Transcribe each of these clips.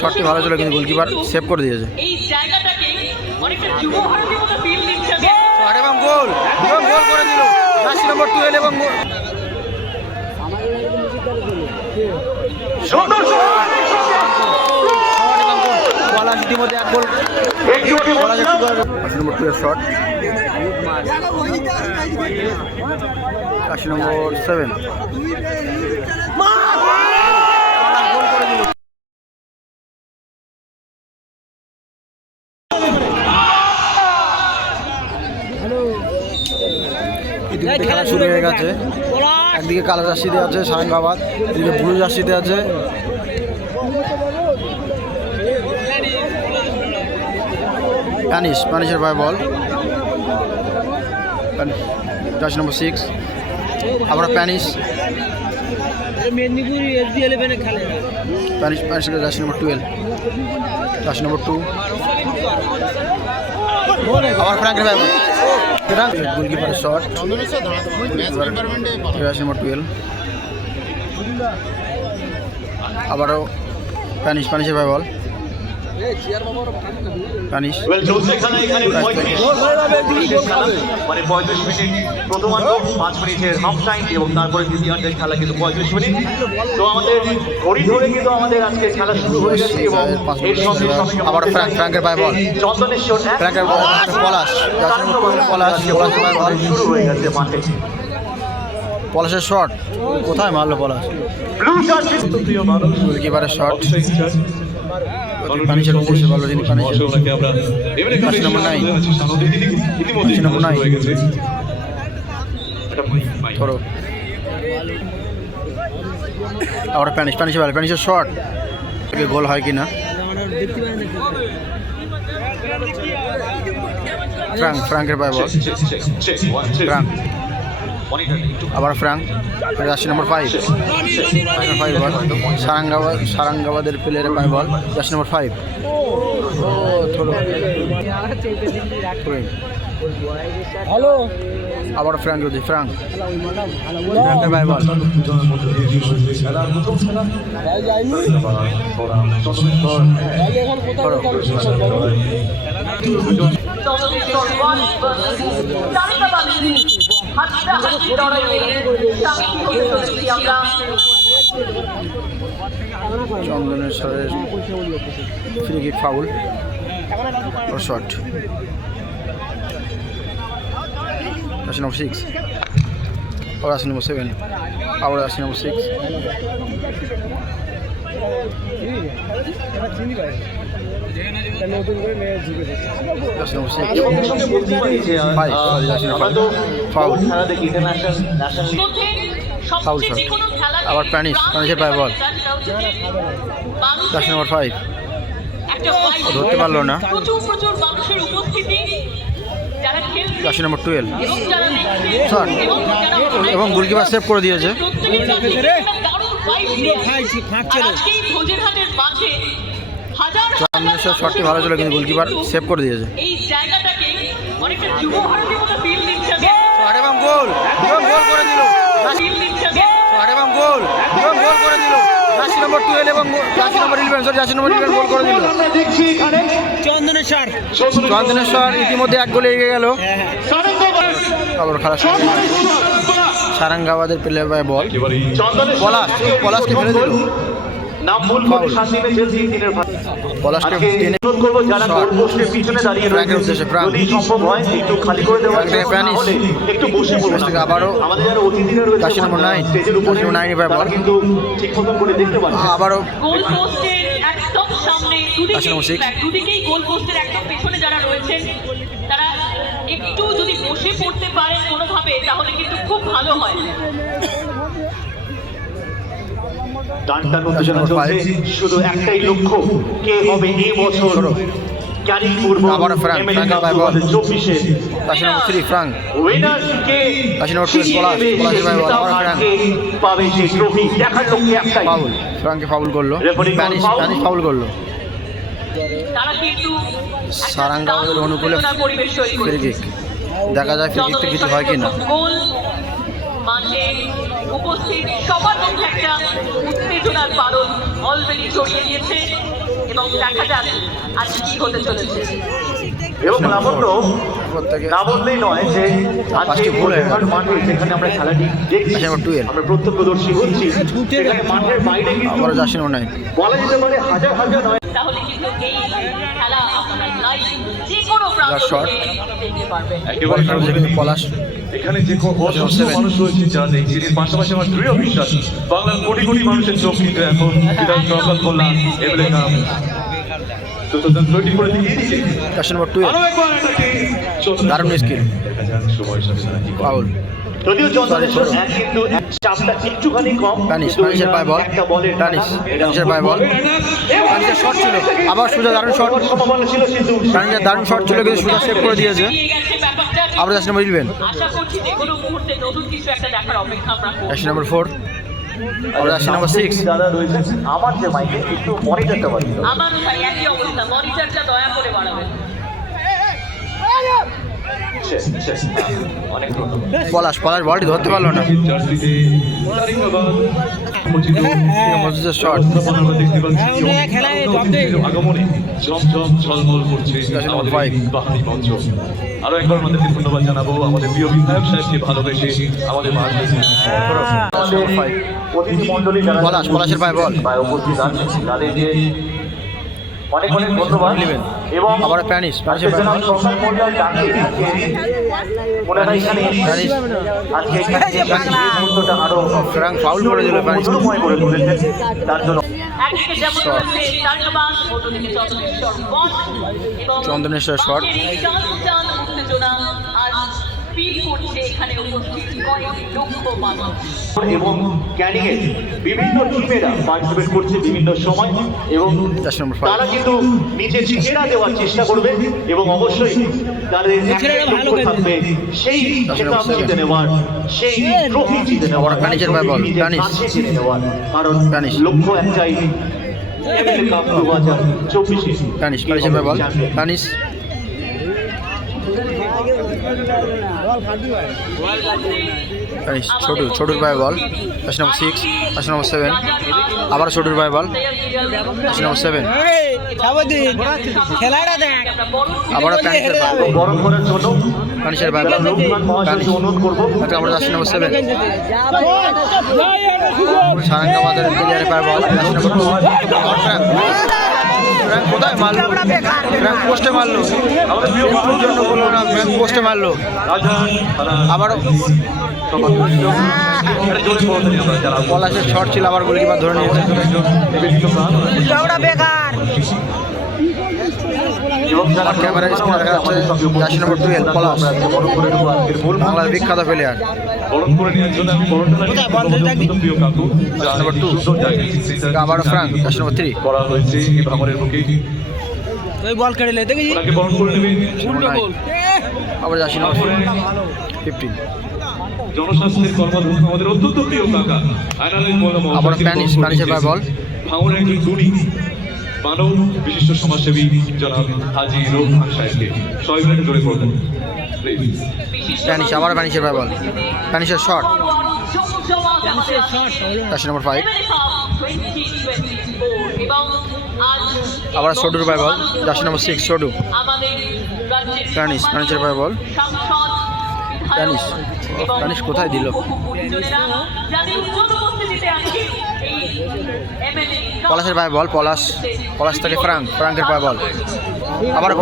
শটটি ভালো ছিল কিন্তু গোলকিপার সেভ করে দিয়েছে। এবং গোল করে দিল জার্সি নম্বর 12 এবং ইতিমধ্যে এক গোল নম্বর 2 এর শট, জার্সি নম্বর 7 গোল করে দিল। খেলা শুরু হয়ে গেছে। একদিকে কালো জার্সিতে আছে সারাঙ্গাবাদ, এদিকে ব্লু জার্সিতে আছে প্যানিশের ভাই বল, জার্সি নম্বর 6 আবার penis jersey number 12, jersey number 2 আবার ফ্র্যাঙ্কের ভাই বল, গোলকিপারের শট, জার্সি নম্বর 12 আবারও প্যানিশের ভাই বল, প্যানিশ মানে 35 মিনিট প্রথমার্ধ, 5 মিনিটের হাফ টাইম এবং তারপরে দ্বিতীয়ার্ধের খেলা কিন্তু 35 মিনিট। তো আমাদের ঘড়ি ধরে কিন্তু আমাদের আজকে খেলা শুরু হয়ে গেছে এবং এর সঙ্গে আবার ফ্র্যাঙ্কের ভাই বল, চন্দনেশ্বর পলাশ শুরু হয়ে গেছে মাঠে। পলাশের শট কোথায় মারলো পলাশ, গোলকিপারের শট পানিশের উদ্দেশ্যে ভালো, যিনি পানিশের নম্বর 9 ধরো আবার প্যানিশের শট, গোল হয় কিনা, ফ্র্যাঙ্কের পায় বল, আবার জার্সি নম্বর 5 বল, সারাঙ্গাবাদের প্লেয়ারের পায় বল, জার্সি নম্বর 5 আবার ফ্র্যাঙ্কের পায় বল, চন্দনেশ্বরের ফ্রি কিক ফাউল ও শট, জার্সি নম্বর 6 আবার জার্সি নম্বর 7 আবার জার্সি নম্বর 6 আবার প্যানিশের পায় বল, জার্সি নম্বর 5 ধরতে পারলো না, জার্সি নম্বর 12 শট এবং গোলকিপার সেভ করে দিয়েছে। চন্দনেশ্বর শটটি ভালো ছিল কিন্তু গোলকিপার সেভ করে দিয়েছে। এবং গোল করে দিল, এবং গোল করে দিল জার্সি নম্বর 12 এবং জার্সি নম্বর 11 গোল করে দিল চন্দনেশ্বর ইতিমধ্যে এক গোলে এগিয়ে গেল। আবার খেলা সারাঙ্গাবাদের প্লেয়ার বাই বল, পলাশকে ফেলে দিল, পলাশকে আবারও জার্সি নম্বর 9 পায় বল, আবারও জার্সি নম্বর 6 একটু যদি বসে পড়তে পারেন কোনোভাবে তাহলে কিন্তু খুব ভালো হয়। টানটান উত্তেজনা চলছে, শুধু একটাই লক্ষ্য, কে হবে এই বছর ক্যারিং পূর্ব ফ্র্যাঙ্কের ভাই বল, জার্সি নম্বর 3 ফ্র্যাঙ্ক, উইনার কে, জার্সি নম্বর 12 পলাশের ভাই বল, আবার ফ্র্যাঙ্ক পাবে সেই ট্রফি, দেখার লক্ষ্যে একটাই ফাউল, ফ্র্যাঙ্কে ফাউল করলো, প্যানিশ ফাউল করলো, তারা কিন্তু সারাঙ্গাবাদের অনুকূলে ফ্রি কিক দেখা যায় ফিজিক থেকে কিছু হয় কি না। গোল মাঠে উপস্থিত সবার মধ্যে একটা উত্তেজনার বারণ অলরেডি ছড়িয়ে দিয়েছে এবং দেখা যাক আজ কি হতে চলেছে। এবং লাবণ্য না বললেই নয় যে আজকে ভোরহাট মাঠে যেখানে আমরা খেলাটি দেখছি, আমরা প্রত্যক্ষদর্শী হচ্ছি, সেখানে মাঠের বাইরে কিন্তু আবার জার্সি নম্বর 9 বলা যেতে পারে হাজার হাজার নয়। তাহলে কিন্তু এই খেলা আপনারা লাইভ যে কোনো প্রান্ত থেকে দেখতে পারবেন। একেবারে পলাশ এখানে যে অসংখ্য মানুষ রয়েছে যারা দেখছেন, এর পাশাপাশি আমার দৃঢ় বিশ্বাস বাংলার কোটি কোটি মানুষের চোখ কিন্তু এখন চলাচল করলাম এবারে 2024 দিকে দিকে জার্সি নম্বর 12 আরো একবার এটাকে দারুণ স্কিল দেখা যাক সময়ের সাথে সাথে কি ফাউল। যদিও চন্দ্রেশ্বর এক কিন্তু এক চাপটা একটুখানি কম, টানিস, কিন্তু টানিসের পায়ে বল, একটা বলের টানিস, এটা টানিসের পায়ে বল, টানিসের শট ছিল, আবার সুজা দারুণ শট, সম্ভাবনা ছিল কিন্তু টানিসের দারুণ শট ছিল কিন্তু সুজা সেভ করে দিয়েছে। এগিয়ে গেছে ব্যাপারটা। আবার জার্সি নম্বর 11 আশা করছি যে কোনো মুহূর্তে নতুন কিছু একটা দেখার অপেক্ষা আমরা করব। জার্সি নম্বর 4 আবার জার্সি নম্বর 6 যারা রয়েছে আমার যে মাইকে একটু মনিটরটা বাড়িয়ে দাও। আমার ভাই একই অবস্থা, মনিটরটা দয়া করে বাড়াবেন। অনেক ধন্যবাদ। পলাশ বলটি ধরতে পারলো না। জার্সিতে মজিদের শট আগমনে ঝমঝম ঝলমল করছে আমাদের এই বাহারি মঞ্চ। আরো একবার আমাদেরকে ধন্যবাদ জানাবো আমাদের প্রিয় বিধায়ক সাহেবকে ভালোবেসে আমাদের মাঝে অতিথি মন্ডলী যারা পলাশের পায়ে বল, উপস্থিত আছেন তাদেরকে অনেক অনেক ধন্যবাদ। এবং আবার প্যানিস আজকে যেন সোশ্যাল মিডিয়ার ডাকে মনে হয় এখানে আজকে এই মুহূর্তটা আরো ফ্রাঙ্ক ফাউল করে দিল প্যানিস। মধুরময় করে তুলেছেন, তার জন্য একদিকে যেমন রয়েছে তারকাবাজ, অন্যদিকে চন্দ্রেশ্বর বন এবং চন্দনেশ্বর শট। মাঠের এই টান উত্তেজনা আজ ফিল করছে এখানে উপস্থিত কয়েক লক্ষ মানুষ। এবং ক্যানিং এর বিভিন্ন টিমেরা পার্টিসিপেট করছে বিভিন্ন সময় এবং জার্সি নম্বর 5 তারা কিন্তু নিজের চেহারা দেওয়ার চেষ্টা করবে এবং অবশ্যই তাদের একটাই লক্ষ্য থাকবে সেই খেতাব জিতে নেওয়ার, সেই ট্রফি জিতে নেওয়ার, প্যানিসের পায়ে বল, নিজের প্যানিস। কাছে জিতে নেওয়ার, কারণ প্যানিস। লক্ষ্য একটাই এমএলএ কাপ 2024 প্যানিসের পায়ে বল, প্যানিস প্যানিস ছোটুর পায়ে বল, জার্সি নম্বর 6 জার্সি নম্বর 7 আবার ছোটুর পায়ে বল, জার্সি নম্বর 7 খেলাটা দেখ আবার প্যানিসের পায়ে বল, বরণ করার জন্য প্যানিসের পায়ে বল, লোকমান মহাশয়কে অনুরোধ করবো আবার জার্সি নম্বর 7 সারাঙ্গাবাদের প্লেয়ারের পায়ে বল, জার্সি নম্বর 2 ফ্রাঙ্ক কোথায় মারলো, ফ্রাঙ্ক পোস্টে মারলো, এর জন্য বললো না, ফ্রাঙ্ক পোস্টে মারলো। আবারও পলাশের শট ছিল, আবার গোলকিপার ধরে নিয়েছে। বেকার আর ক্যামেরা স্ক্রিনে দেখা যাচ্ছে জার্সি নম্বর 12 পলাশ, বাংলার বিখ্যাত প্লেয়ার। জার্সি নম্বর 2 আবারও ফ্রাঙ্ক, জার্সি নম্বর 3 করা হয়েছে এই ভাঙনের বুকে। ওই বল কেড়ে লে দেখি ওনাকে বরণ করে নেবেন আবার জার্সি নম্বর 15 জনস্বাস্থ্যের কর্মধূ আমাদের অত্যন্ত প্রিয় কাকা আবার প্যানিসের পায়ে বল, ভাঙনের একজন গুণী মানব বিশিষ্ট সমাজসেবী জনাব হাজি রহমান সাহেবকে সবাই মিলে জোরে পড়বেন প্লিজ। প্যানিস আবার প্যানিসের পায়ে বল, প্যানিসের শট, জার্সি নম্বর 5 আবার ছোটুর পায়ে বল, জার্সি নম্বর 6 ছোটু, প্যানিসের পায়ে বল, প্যানিস কোথায় দিল, পলাশের পায়ে বল, পলাশ থেকে ফ্রাঙ্কের পায়ে বল, আবার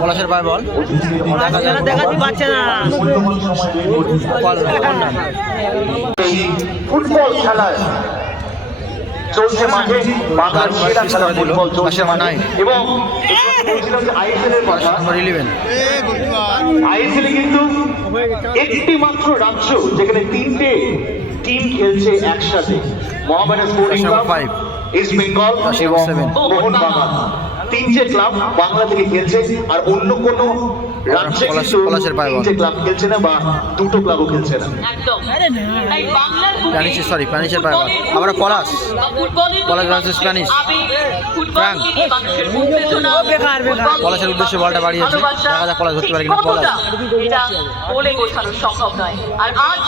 পলাশের পায়ে বল, দেখাতে পারছে না ফুটবল খেলায় চলছে মাঠে বাংলার সেরা খেলা ফুটবল চলছে মাঠে এবং বলছিলাম যে আইএসএল এর কথা, নম্বর 11 আইএসএল কিন্তু একটি মাত্র রাজ্য যেখানে 3টে টিম খেলছে একসাথে, Mohammedan sporting club, east Bengal এবং মোহনবাগান। তিনটে ক্লাব বাংলা থেকে খেলছে, আর অন্য কোনো রাজ্যে কিন্তু পলাশের পায়ে বল। তিনটে ক্লাব খেলছে না বা দুটো ক্লাবও খেলছে না। একদম তাই বাংলার বুকে প্যানিশের পায়ে বল। আবার পলাশ versus প্যানিশ। ফ্রাঙ্ক। পলাশের উদ্দেশ্যে বলটা বাড়িয়েছে, দেখা যাক পলাশ ধরতে পারে কিনা। পলাশ এটা বলে বোঝানো সম্ভব নয়। আর আজ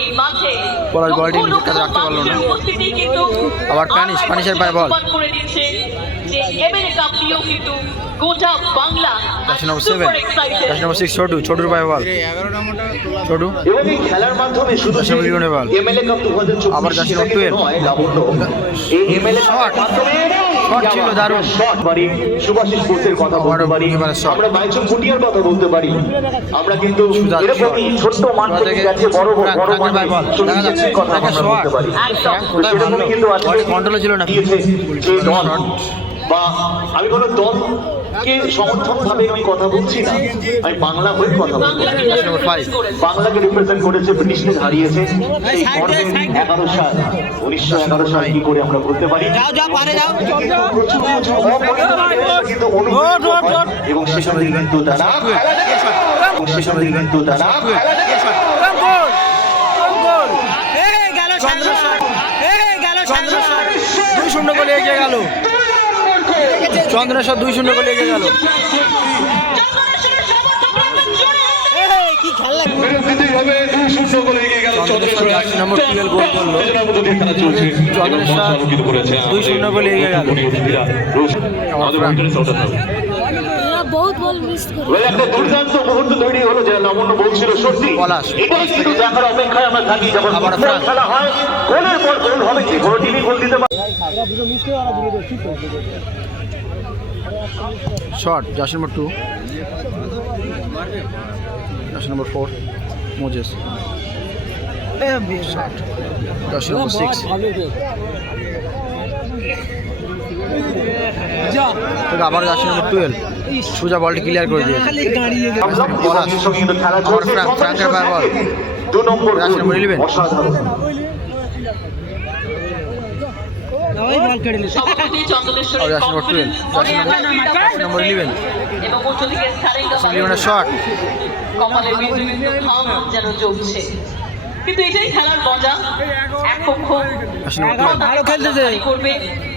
এই মাঠে পলাশ বলটি নিজের কাছে রাখতে পারলো না। উপস্থিতি কিন্তু আবার প্যানিশের পায়ে বল। করে দিচ্ছে যে এমএলএ কাপ দিয়েও কিন্তু গোটা বাংলা জার্সি নম্বর 7, জার্সি নম্বর 6 ছোটুর পায়ে বল। ছোটু এবং এই খেলার মাধ্যমে শুধু জার্সি নম্বর 11 বল। এমএলএ কাপ 2024 আবার জার্সি নম্বর 12 নয় লাবণ্য, এই এমএলএ কাপের মাধ্যমে শট ছিল দারুণ। শট বাড়ি সুভাষিস বোসের কথা বলতে পারি, আমরা বাইচুং ভুটিয়ার কথা বলতে পারি। আমরা কিন্তু এরকমই ছোট্ট মাঠ থেকে গেছে বড় বড় মাঠে সুনীলের কথা আমরা বলতে পারি। সেরকমই কিন্তু আজকে কন্ট্রোলে ছিল না। দিয়েছে যে দল বা আমি কোনো দলকে সমর্থন ভাবে আমি কথা বলছি না, আমি বাংলা হয়ে কথা বলছি। বাংলাকে রিপ্রেজেন্ট করেছে, ব্রিটিশদের হারিয়েছে সেই গর্বের 11 সাল 1911 সাল কি করে আমরা বলতে পারি। প্রচুর কিন্তু অনুভূতি হয় এবং সেখানে কিন্তু তারা শূন্য গোলে এগিয়ে গেল চন্দ্রেশ্বর, 2-0 গোলে এগিয়ে গেল। চন্দ্রেশ্বর জার্সি নম্বর 12 গোল করলো। চন্দ্রেশ্বর 2-0 গোলে এগিয়ে গেল। बहुत बॉल मिस कर একটা দুর্দান্ত মুহূর্ত তৈরি হলো, যে লাবণ্য বলছিল সত্যি। পলাশ। এটাই কিন্তু দেখার অপেক্ষায় আমরা থাকি, যখন আবার ফুটবল ফ্রাঙ্ক। খেলা হয় গোলের পর গোল হবে, যে কোনো টিমই গোল দিতে পারে। শট জার্সি নম্বর 2, জার্সি নম্বর 4 মোজেস। জার্সি নম্বর 6 আবার জার্সি নম্বর 12 সুজা বলটি ক্লিয়ার করে দিয়েছে। পলাশ। সঙ্গে কিন্তু খেলা চলছে। ফ্রাঙ্কের পায়ে বল। 2 নম্বর জার্সি নম্বর 11 অসাধারণ। সভাপতি চন্দনেশ্বরের জার্সি নম্বর 12, জার্সি নম্বর 11 এবং উচ্চ থেকে সারেঙ্গা 11 শট। কপালে বিন্দু বিন্দু ঘাম যেন জ্বলছে। কিন্তু এটাই খেলার মজা। এক পক্ষ ভালো খেলতেছে। করবে,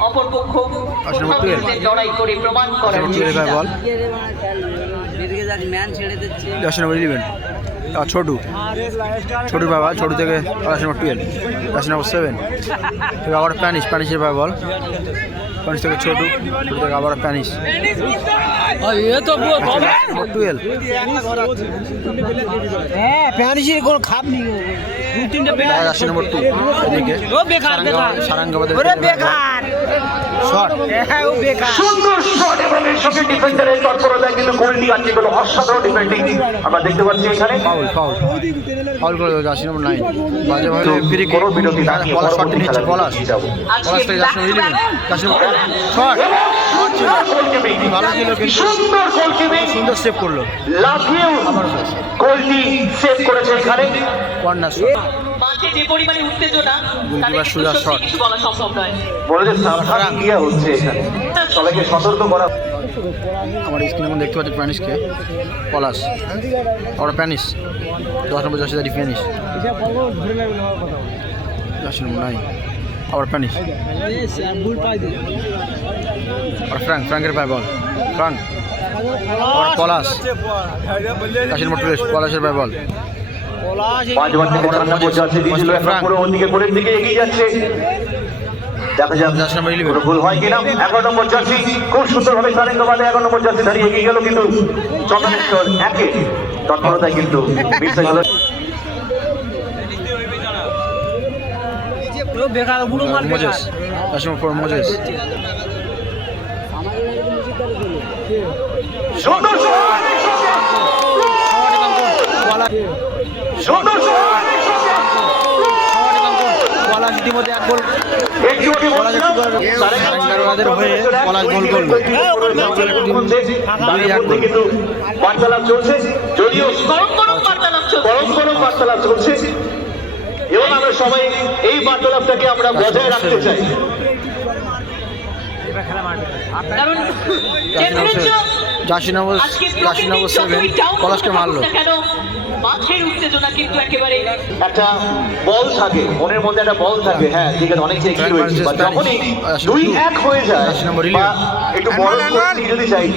অপর পক্ষ কোথাও নিজেদের লড়াই করে প্রমাণ করার চেষ্টা। বল জার্সি নম্বর 11 ছোটুর পায়ে বল। ছোটু থেকে জার্সি নম্বর 12, জার্সি নম্বর 7 থেকে আবার প্যানিশের পায়ে বল। প্যানিশ থেকে ছোটু থেকে আবার প্যানিশ। নম্বর 12 হ্যাঁ প্যানিশের কোনো খাপ নেই। জার্সি নম্বর 2 এদিকে সারাঙ্গাবাদের শট। সুন্দর শট এবং এর সঙ্গে ডিফেন্ডারের তৎপরতায় কিন্তু গোলটি আজকে হলো অসাধারণ ডিফেন্ডিং আমরা দেখতে পাচ্ছি এখানে। ফাউল করে জার্সি নম্বর 9 বাজেভাবে ফ্রি কিক। পলাশ শট নিচ্ছে। পলাশ থেকে জার্সি নম্বর 11 জার্সি নম্বর শট ভালো ছিল, কিন্তু সুন্দর গোলকিপিং, সুন্দর সেভ করলো। লাফিয়েও গোলটি সেভ করেছে এখানে। Corner shot. মাঠে যে পরিমাণে উত্তেজনা, তাতে গোলকিপার সুজা সত্যি শট। কিছু বলা সম্ভব নয়। বলে যে সাবধান ইন্ডিয়া হচ্ছে এখানে, সবাইকে সতর্ক করা। আমার স্ক্রিনে দেখতে পাচ্ছি প্যানিশকে। পলাশ আবার প্যানিশ 10 নম্বর জার্সি দাঁড়িয়ে প্যানিশ। জার্সি নম্বর 9 আবার প্যানিশ। আর ফ্রাঙ্কের পায়ে বল। ফ্রাঙ্ক আবার পলাশ জার্সি নম্বর 12 পলাশের পায়ে বল। 5 বার থেকে 4 নম্বর জার্সি দিয়েছিল, এখন পুরো ওদিকে গোলের দিকে এগিয়ে যাচ্ছে। দেখা যাক জার্সি নম্বর 11 কোনো ভুল হয় কিনা। 11 নম্বর জার্সি খুব সুন্দরভাবে সারেঙ্গাবাদে 11 নম্বর জার্সি দাঁড়িয়ে এগিয়ে গেল, কিন্তু চন্দনেশ্বর একে তৎপরতায় কিন্তু মিশে গেল। মোজেস জার্সি নম্বর 4 মোজেস। সুন্দর শট! সুন্দর শট! পলাশ ইতিমধ্যে এক গোল একটুখানি বলছিলাম, সারেঙ্গাবাদের হয়ে পলাশ গোল করলো। তাদের মধ্যে কিন্তু বার্তালাপ চলছে, যদিও গরম গরম বার্তালাপ চলছে। গরম বার্তালাপ চলছে এবং আমরা সবাই এই বার্তালাপটাকে আমরা বজায় রাখতে চাই। কারণ টেম্পারেচার জাসিনগর আজকে 7 পলাশকে মারলো। কেন মাঠের উত্তেজনা কিন্তু একেবারে একটা বল থাকে মনের মধ্যে, একটা বল থাকে, হ্যাঁ ঠিক আছে, অনেক এগিয়ে রয়েছে, বা যখনই 2-1 হয়ে যায় বা একটু বড় স্কোর যদি চাই।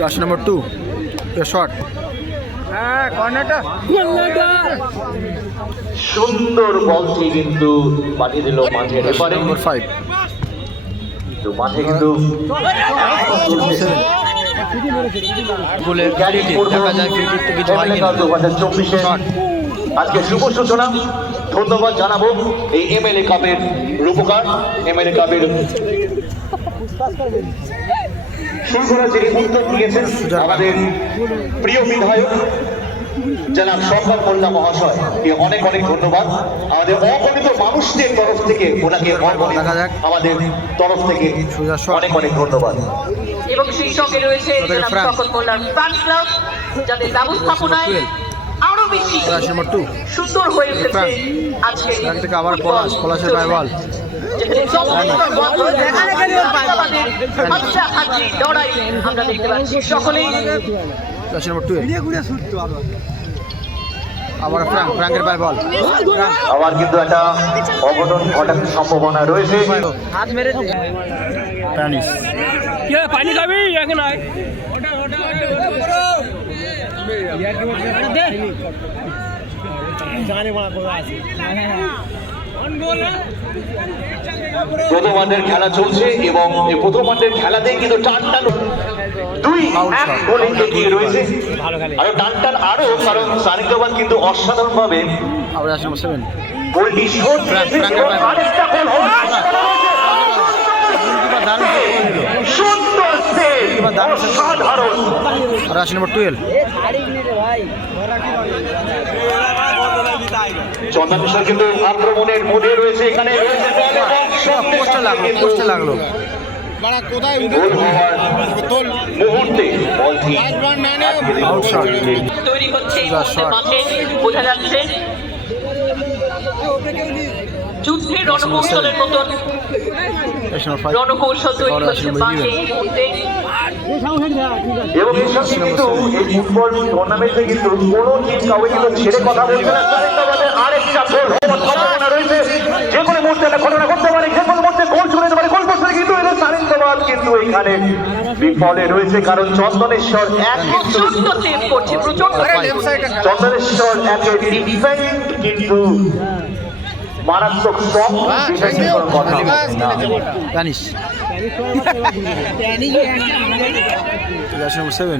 জার্সি নম্বর 2 শট, সুন্দর বলটি কিন্তু পাঠিয়ে দিল মাঠের এপারে। নম্বর 5 তো মাঠে কিন্তু গোলে দেখা যায় ক্রিকেট তো কিছু হয় না। 2024 আজকে শুভ সূচনা। ধন্যবাদ জানাবো এই এমএলএ কাপের রূপকার, এমএলএ কাপের শুরু করার যিনি উদ্যোগ নিয়েছেন আমাদের প্রিয় বিধায়ক জনাব শওকত মোল্লা মহাশয়, অনেক অনেক ধন্যবাদ। আমাদের অগণিত মানুষদের তরফ থেকে ওনাকে আমাদের তরফ থেকে অনেক অনেক ধন্যবাদ। এবং সেই সঙ্গে রয়েছে জনাব শওকত মোল্লার ফ্যান ক্লাব, যাদের ব্যবস্থাপনায় আরো বেশি নম্বর 2 সুন্দর হয়ে উঠেছে আজকে থেকে আবার পলাশের গায়ে বল। লড়াই আমরা দেখতে পাচ্ছি সকলেই। জার্সি নম্বর 2 আবার ফ্রাঙ্কের গায়ে বল। আবার কিন্তু একটা অঘটন ঘটার সম্ভাবনা রয়েছে। প্যানিস পানি খাবি এখন আয় প্রথমার্ধের খেলা চলছে এবং এই প্রথমার্ধের খেলাতেই কিন্তু টানটান 2-1 গোলে এগিয়ে রয়েছে। আরো টানটান আরো, কারণ সারিকাবাদ কিন্তু অসাধারণ ভাবে আবার জার্সি নম্বর 7 গোলটি শোধ দিয়েছে এবং আরেকটা গোল হবে। সুন্দর সেভ, অসাধারণ। জার্সি নম্বর 12 চন্দন মিশ্র কিন্তু আক্রমণের মধ্যে রয়েছে, এখানে রয়েছে পোস্টে লাগলো গোল হওয়ার মুহূর্তে বলটি আউটশট। তৈরি হচ্ছে এই মুহূর্তে মাঠে, বোঝা যাচ্ছে যুদ্ধের রণকৌশলের মতন রণকৌশল তৈরি হচ্ছে মাঠে এই মুহূর্তে। এবং এর সঙ্গে কিন্তু এই ফুটবল টুর্নামেন্টে কিন্তু কোনো টিম কাউকে কিন্তু ছেড়ে কথা বলছে না। সারেন্দ্রাবাদের আরেকটা গোল হওয়ার সম্ভাবনা রয়েছে, যে কোনো মুহূর্তে একটা ঘটনা ঘটতে পারে, যে কোনো মুহূর্তে গোল চলে যেতে পারে। গোল পোস্টে কিন্তু এদের সারেন্দ্রাবাদ কিন্তু এখানে বিফলে রয়েছে, কারণ চন্দনেশ্বর এক প্রচন্ড সেভ করছে, প্রচন্ড। চন্দনেশ্বর একের ডিফেন্ড কিন্তু মারাত্মক স্ট্রং ডিফেন্সিভ কোনো কথা না। প্যানিস জার্সি নম্বর 7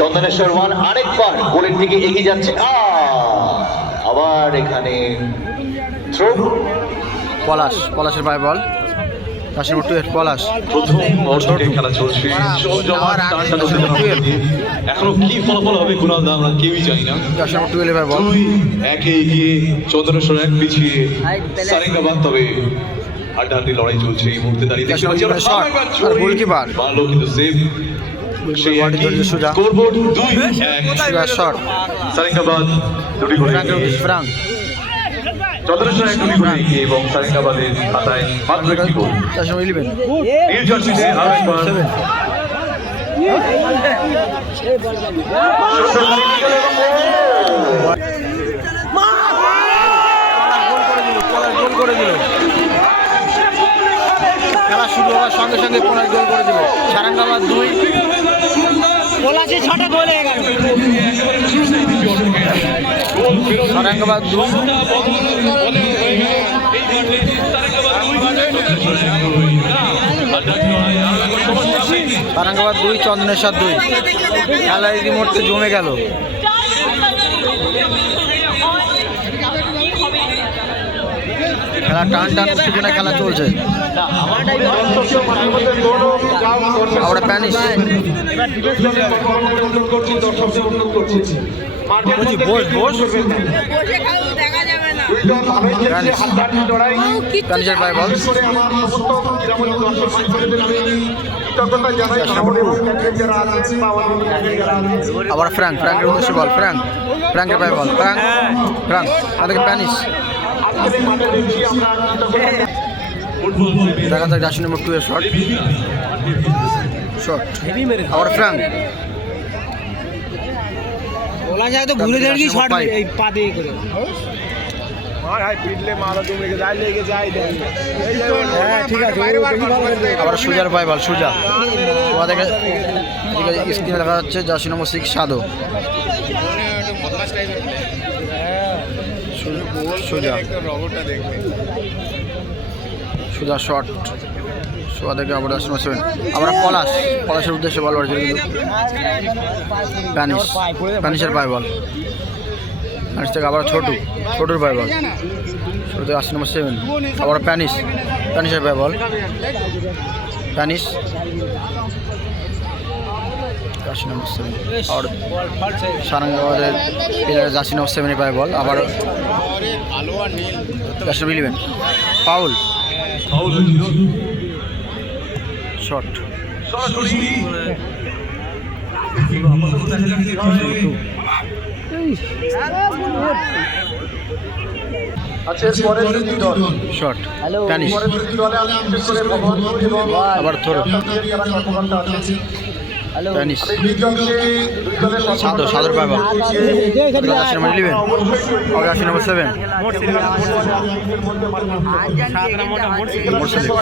চন্দনেশ্বর ওয়ান আরেকবার গোলের দিকে এগিয়ে যাচ্ছে। আবার এখানে থ্রো। পলাশের গায়ে বল। জার্সি নম্বর 2 পলাশ প্রথম অর্ধে খেলা চলছে, জমজমাট টানটান উত্তেজনা। এখনো কি ফলাফল হবে কুণাল দা আমরা কেউই জানি না। জার্সি নম্বর 12 গায়ে বল। 2-1 এগিয়ে চন্দ্রেশ্বর 1 পিছিয়ে সারেঙ্গাবাদ। তবে হাড্ডাহাড্ডি লড়াই চলছে এই মুহূর্তে দাঁড়িয়ে দেখতে পাচ্ছি আমরা। আর গোলকিপার ভালো কিন্তু সেভ। সেই সুজা স্কোরবোর্ড 2-1 শট। সারেঙ্গাবাদ দুটি গোল ফ্রাঙ্ক চন্দ্রেশ্বর 1 দুটি গোল এগিয়ে এবং সারেঙ্গাবাদের খাতায় মাত্র একটি গোল। জার্সি নম্বর 11 নীল জার্সিতে আরেকবার গোল করে দিল। খেলা শুরু হওয়ার সঙ্গে সঙ্গে পলাশ গোল করে দিল। সারেঙ্গাবাদ 2 পলাশে 6টা গোল হয়ে গেল। সারেঙ্গাবাদ 2 সারেঙ্গাবাদ 2 চন্দনেশ্বর 2। খেলা ইতিমধ্যে জমে গেল। খেলা টান উত্তেজনা খেলা চলছে। আমরা প্যানিস প্যানিসের পায়ে বল। আবার ফ্রাঙ্কের উদ্দেশ্যে বল। ফ্রাঙ্কের পায়ে বল। ফ্রাঙ্ক তাদেরকে প্যানিস দেখা যাক জার্সি নম্বর 2 এর শট শট আবার ফ্র্যাঙ্ক পলাশ একদম ঘুরে দাঁড়িয়ে শট এই পা দিয়ে করে হ্যাঁ ঠিক আছে আবার সুজার পায় বল সুজা ওদিকে স্ক্রিনে দেখা যাচ্ছে জার্সি নম্বর 6 সাদো সুজা সুজা শট সোয়া থেকে আবার জার্সি নম্বর 7 আবার পলাশের উদ্দেশ্যে বল বাড়ছে কিন্তু প্যানিশের পায় বল প্যানিশ থেকে আবার ছোটুর পায় বল ছোট থেকে জার্সি নম্বর 7 আবার প্যানিশের পায় বল প্যানিশ জার্সি নম্বর 7 আর সারাঙ্গাবাদের প্লেয়ার জার্সি নম্বর 7 পায় বল আবার জার্সি নম্বর 11 ফাউল শট আচ্ছা পরের দুটি দল শট প্যানিশ পরের দুটি দলে আমি বিশেষ করে মোহাম্মদ এবং আবার থরো প্যানিশ সাদর পায় বল জার্সি নম্বর 11 আবার jersey number 7 Morsalim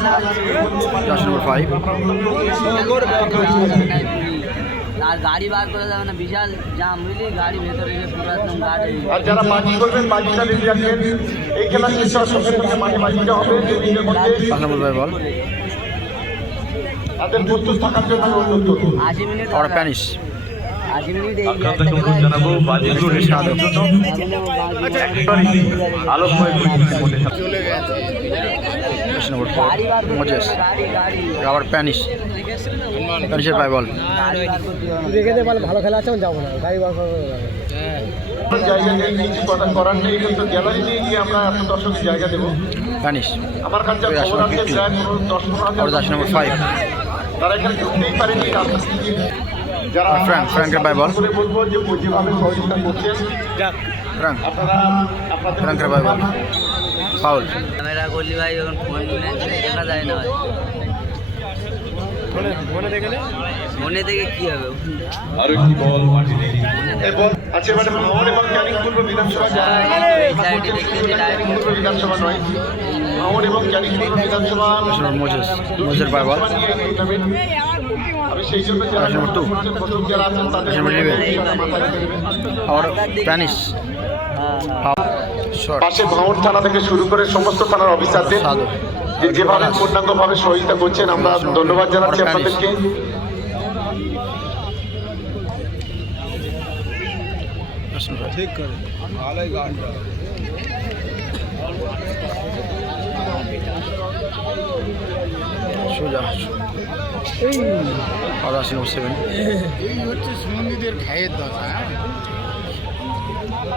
jersey number 5 আর গাড়ি বার করে যাবে না বিশাল জাম বুঝলি গাড়ি ভেতরে পুরো একদম গাড়ি আর যারা বাজি করবেন বাজিটা রেডি রাখবেন এই খেলা শেষ হওয়ার সঙ্গে সঙ্গে মাঠে বাজিটা হবে দিনের মধ্যে 5 নম্বর পায় বল তাদের প্রস্তুত থাকার জন্য আমি অনুরোধ করব 80 মিনিট আবার প্যানিশ 80 মিনিট এই আপনাদের অনুরোধ জানাবো বাজিগুলো রেখে সাদো আলোকময় পরিবেশের মধ্যে জার্সি নম্বর 4 মোজেস আবার প্যানিশের পায় বল দেখে দে ভালো খেলা আছে যাবো না গাড়ি বার করে জায়গা নিয়ে কিছু কথা করার নেই কিন্তু গ্যালারি নিয়ে গিয়ে আমরা এত দর্শকের জায়গা দেবো প্যানিশ আমার কাছে খবর আছে প্রায় 10-15 আবার জার্সি নম্বর 5 তারা এখানে ঢুকতেই পারেনি যারা ফ্র্যাঙ্কের পায় বল করে বলবো যে যেভাবে সহযোগিতা করছেন আপনারা আপনাদের ফ্র্যাঙ্কের পায় বল ফাউল ক্যামেরা করলি ভাই এখন ফোন দেখা যায় না মনে দেখে কি হবে আরো একটি বল মাঠে নেই এবং আচ্ছা মানে ভাঙড় এবং ক্যানিং পূর্ব বিধানসভা যারা পূর্ব বিধানসভা নয় ভাঙড় এবং ক্যানিং পূর্ব বিধানসভা মোজের পায় বল আমি সেই জন্য যারা প্রথম যারা আছেন তাদের আবার প্যানিশ শট পাশে ভাঙড় থানা থেকে শুরু করে সমস্ত থানার অফিসারদের সাদো যে যেভাবে পূর্ণাঙ্গভাবে সহযোগিতা করছেন আমরা ধন্যবাদ জানাচ্ছি আপনাদেরকে ঠিক করে ভালোই গানটা সোজা আর জার্সি নম্বর 7 এই হচ্ছে সুমন্দিদের ভাইয়ের দশা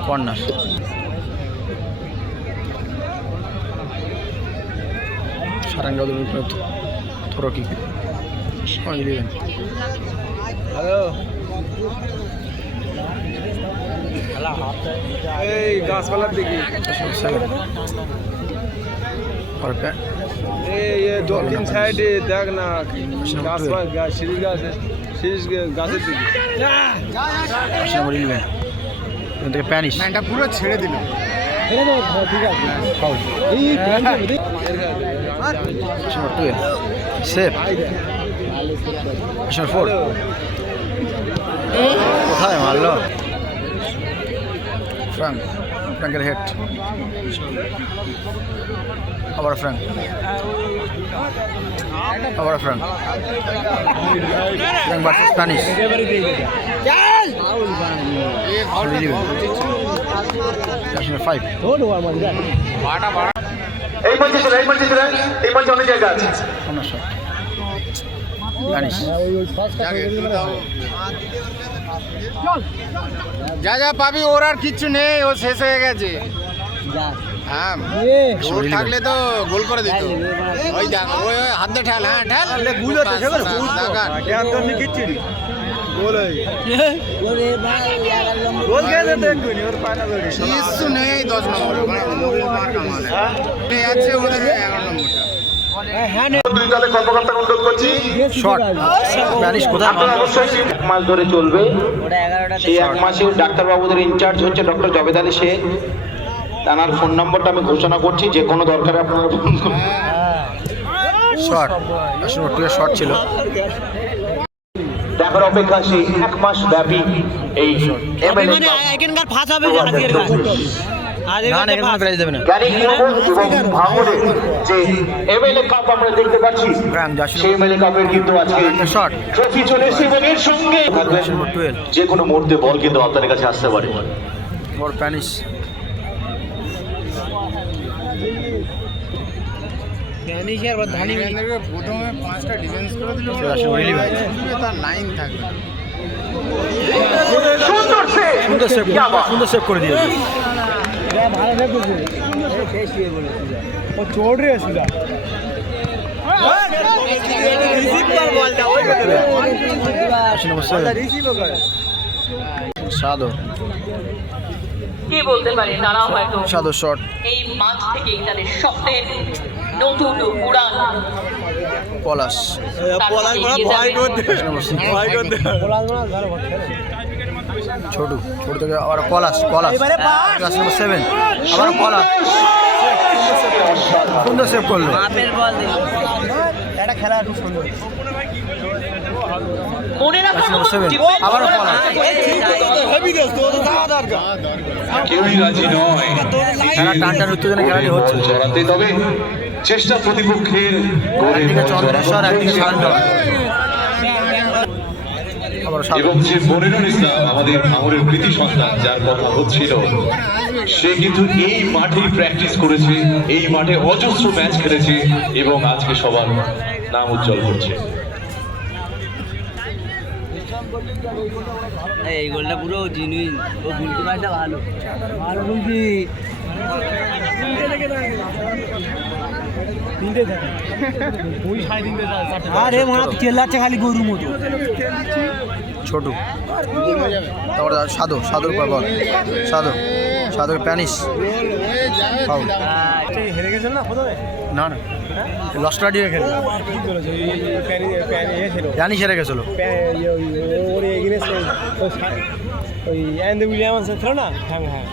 কর্নার সারাঙ্গাদের বিপরীত থ্রো কিক 11 হ্যালো এই গাছপালার দিকে और पे এই দক্ষিণ সাইডে দেখ না গাছপালা শিরিষ গাছ শিরিষ গাছের দিকে নম্বর 11 এখান থেকে প্যানিশ ম্যানটা পুরো ছেড়ে দিল ঠিক আছে ফাউল এই নম্বর 12 সেভ নম্বর 4 কোথায় মারলো ফ্র্যাঙ্কের হেড আবার ফ্র্যাঙ্ক ভার্সেস স্প্যানিশ এই মঞ্চে ছিল এই মঞ্চে অনেক জায়গা আছে স্প্যানিশ যা যা পাবি ওর আর কিচ্ছু নেই ও শেষ হয়ে গেছে হ্যাঁ ওর থাকলে তো গোল করে দিত ওই দেখ ওই হাত দিয়ে ঠেল হ্যাঁ ঠেল কিচ্ছু নেই 10 নম্বর আছে ওদের 11 নম্বরটা দুই দলে কর্মকর্তা অনুরোধ করছি শর্ট প্যানিশ কোথায় আপনারা অবশ্যই 1 মাস ধরে চলবে ওটা 11টা সেই 1 মাসে ডাক্তারবাবুদের ইনচার্জ হচ্ছে ডক্টর জবেদ আলী শেখ। তার ফোন নম্বরটা আমি ঘোষণা করছি, যে কোনো দরকারে আপনারা ফোন করুন। শর্ট শর্ট ছিল দেখার অপেক্ষা সেই 1 মাস ব্যাপী এই এমএলএ এখানকার ফাঁস হবে যে আজকের কাজ না না এখানে প্রাইজ দেবে না ক্যানিং এবং ভাঙড়ে যে এমএলএ কাপ আমরা দেখতে পাচ্ছি, সেই এমএলএ কাপের কিন্তু আজকে শর্ট ট্রফি চলে এসেছে এবং এর সঙ্গে যে কোনো মুহূর্তে বল কিন্তু আপনাদের কাছে আসতে পারে। বড় প্যানিশ প্রথমে 5টা ডিফেন্স করে দিল, তার লাইন থাকবে। সুন্দর সেভ, সুন্দর সেভ করে দিয়েছে সাদো কে বলতে পারে তারা হয়তো সাদো শর্ট এই মাঠ থেকেই তাদের স্বপ্নের নতুন উড়ান পলাশ ছোটু ছোট থেকে আবার পলাশ ক্লাস নম্বর 7 আবার পলাশ সুন্দর সেভ করলো মাপের বল দিল মনে রাখা ক্লাস নম্বর 7 আবার পলাশ কেউই রাজি নয় খেলা টানটান উত্তেজনা খেলাটি হচ্ছে জড়াতে, তবে চেষ্টা প্রতিপক্ষের করে একদিকে চন্দ্রেশ্বর একদিকে সারেন্দ্র আবার এবং যে মনিরুল ইসলাম আমাদের ভাঙড়ের কৃতি সন্তান যার কথা হচ্ছিল, সে কিন্তু এই মাঠেই প্র্যাকটিস করেছে, এই মাঠে অজস্র ম্যাচ খেলেছে এবং আজকে সবার নাম উজ্জ্বল করছে। এই গোলটা পুরো জিনুইন, ও গোলকিপারটা ভালো বলছি আরে মনে চেল্লাচ্ছে খালি গরুর মতো ছোটু তারপরে সাধুর পর বল সাধুর প্যানিশ ফাউল হেরে গেছেন না প্রথমে? না লস্ট রাডিও খেলে প্যানিশ হেরে গেছিল ওর এগেনস্ট ওই অ্যান্ড উইলিয়ামস ছিল না? হ্যাঁ হ্যাঁ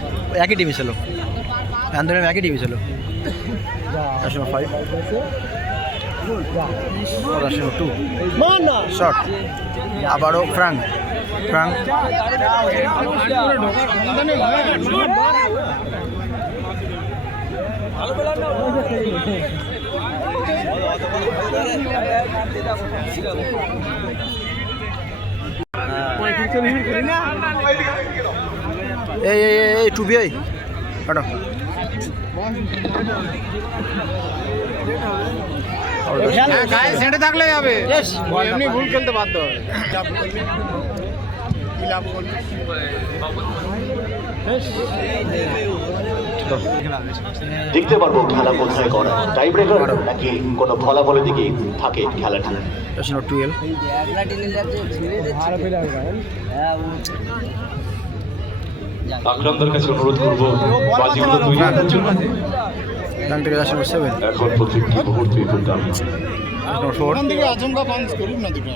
একই টিমে ছিল আন্দোলন একই টিমে ছিল 5 2 শট আবারও ফ্রাঙ্ক এই টুবি এই হাঁটো গায়ে সেঁটে থাকলে যাবে, এমনি ভুল খেলতে বাধ্য হবে। দেখতে পারবো খেলা কোথায় করা, টাই ব্রেকার নাকি কোনো ফলাফলের দিকে থাকে খেলাটা। 12 একলা টেনে যাচ্ছে ছেড়ে দিচ্ছে আকরামদার কাছে অনুরোধ করবো বাজিগুলো তৈরি করার জন্য। ব্যাংক থেকে 7 এখন প্রত্যেকটি মুহূর্তে দুর্দান্ত। 4 ওখান থেকে আচমকা পাঞ্চ করুক না দুটো।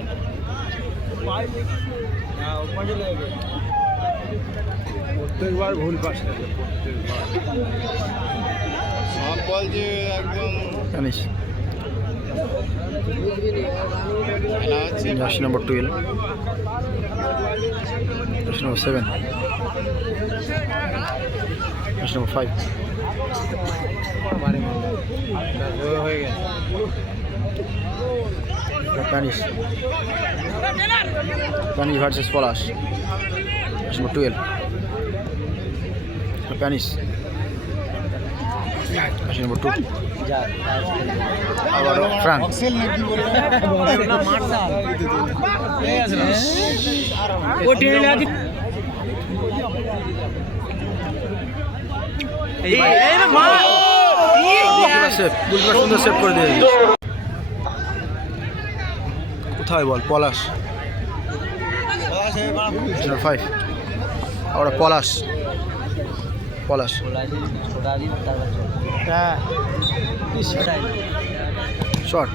প্রত্যেকবার ভুল পাস সব বল যে একদম প্যানিশ খেলা হচ্ছে। Jersey number 12 jersey number 7 jersey number 5 হয়ে গেছে। প্যানিশ ভার্সেস পলাশ জার্সি নম্বর 12 প্যানিশ জার্সি নম্বর 2 আবারও ফ্রাঙ্ক অক্সেল নাকি বলে সুন্দর সেভ করে দিয়ে কোথায় বল পলাশ 5 আবার পলাশ ছোটা দিন তারপর শট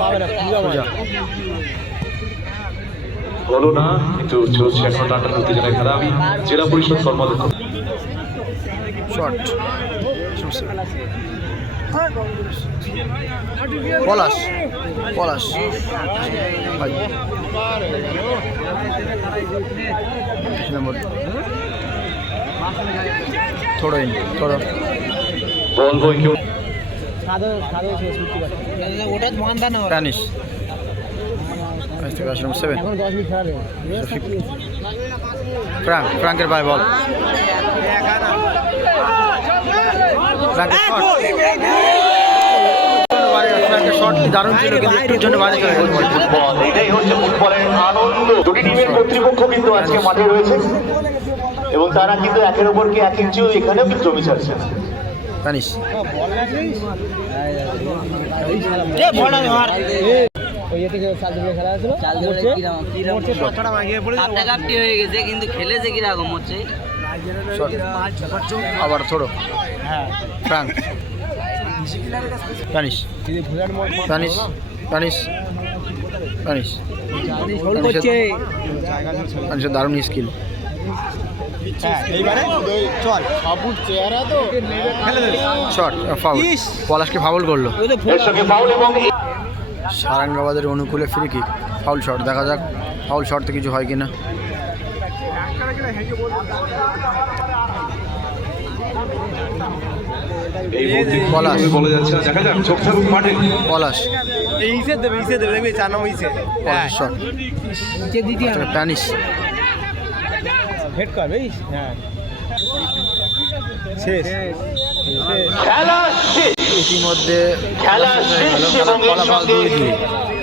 পাবে না সোজা হলো না, কিন্তু চলছে এখন টাটার উত্তেজনায় খেলা। আমি জেলা পরিষদ কর্মাধ্যক্ষ। শট পলাশ পলাশ ভাই নম্বর थोड़ा इन थोड़ा বল বই কেউ ওটা মানটা না Spanish este number 7 এখন 10 মিনিট খেলা দেবে Frank এর ভাই বল Frank শট ফ্র্যাঙ্কের শট দারুণ ছিল কিন্তু একটুর জন্য বাইরে চলে গেল ফুটবল, এটাই হচ্ছে ফুটবলের আনন্দ। দুটি টিমের কর্তৃপক্ষ কিন্তু আজকে মাঠে রয়েছে এবং তারা কিন্তু একের ওপর কি এক ইঞ্চিও এখানেও কিন্তু জমি ছাড়ছে না। Spanish কাপটি হয়ে গেছে কিন্তু খেলেছে কিরকম হচ্ছে শট আবার থোড়ো ফ্রাঙ্ক Spanish দারুণ স্কিল শট ফাউল পলাশকে ফাউল করলো এর সঙ্গে ফাউল এবং সারাঙ্গাবাদের অনুকূলে ফ্রি কিক ফাউল শট দেখা যাক ফাউল শট তো কিছু হয় কিনা এই মুহূর্তে কি পলাশ। হবে বলা যাচ্ছে না, দেখা যাক, চোখ থাকুক মাঠে। পলাশ ইসে দেবে দেখবি 4 নম্বর ইসে পলাশ শট স্প্যানিশ হেড কর ভাই হ্যাঁ শেষ খেলা শেষ। ইতিমধ্যে খেলা শেষ এবং এর ফলাফল সঙ্গে 2-2